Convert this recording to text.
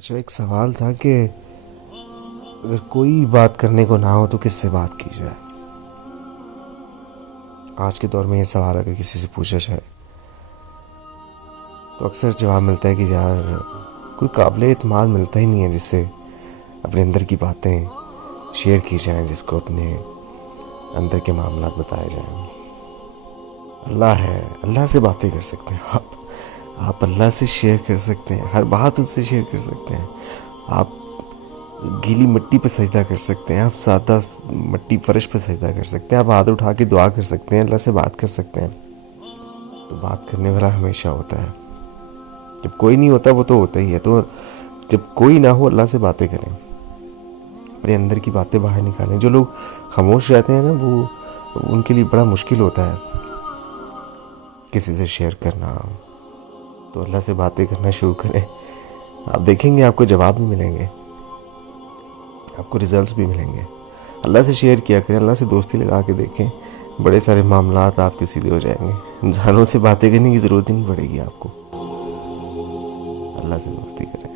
اچھا، ایک سوال تھا کہ اگر کوئی بات کرنے کو نہ ہو تو کس سے بات کی جائے؟ آج کے دور میں یہ سوال اگر کسی سے پوچھا جائے تو اکثر جواب ملتا ہے کہ یار کوئی قابل اعتماد ملتا ہی نہیں ہے جس سے اپنے اندر کی باتیں شیئر کی جائیں، جس کو اپنے اندر کے معاملات بتائے جائیں۔ اللہ ہے، اللہ سے باتیں کر سکتے ہیں آپ اللہ سے شیئر کر سکتے ہیں، ہر بات اس سے شیئر کر سکتے ہیں۔ آپ گیلی مٹی پہ سجدہ کر سکتے ہیں، آپ سادہ مٹی فرش پہ سجدہ کر سکتے ہیں، آپ ہاتھ اٹھا کے دعا کر سکتے ہیں، اللہ سے بات کر سکتے ہیں۔ تو بات کرنے والا ہمیشہ ہوتا ہے، جب کوئی نہیں ہوتا وہ تو ہوتا ہی ہے۔ تو جب کوئی نہ ہو اللہ سے باتیں کریں، اپنے اندر کی باتیں باہر نکالیں۔ جو لوگ خاموش رہتے ہیں نا، وہ ان کے لیے بڑا مشکل ہوتا ہے کسی سے شیئر کرنا۔ تو اللہ سے باتیں کرنا شروع کریں، آپ دیکھیں گے آپ کو جواب بھی ملیں گے، آپ کو ریزلٹس بھی ملیں گے۔ اللہ سے شیئر کیا کریں، اللہ سے دوستی لگا کے دیکھیں، بڑے سارے معاملات آپ کے سیدھے ہو جائیں گے۔ انسانوں سے باتیں کرنے کی ضرورت ہی نہیں پڑے گی آپ کو، اللہ سے دوستی کریں۔